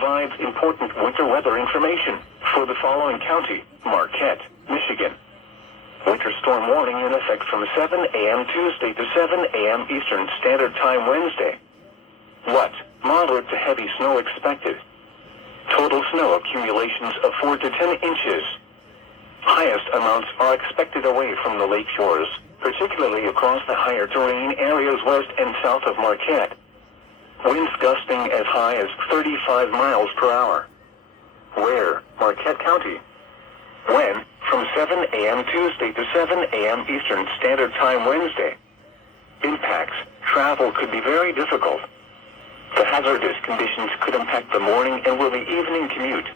provides important winter weather information for the following county: Marquette, Michigan. Winter storm warning in effect from 7 a.m. Tuesday to 7 a.m. Eastern Standard Time Wednesday. What? Moderate to heavy snow expected. Total snow accumulations of 4 to 10 inches. Highest amounts are expected away from the lake shores, particularly across the higher terrain areas west and south of Marquette. Winds gusting as high as 35 miles per hour. Where? Marquette County. When? From 7 a.m. Tuesday to 7 a.m. Eastern Standard Time Wednesday. Impacts. Travel could be very difficult. The hazardous conditions could impact the morning and early evening commute.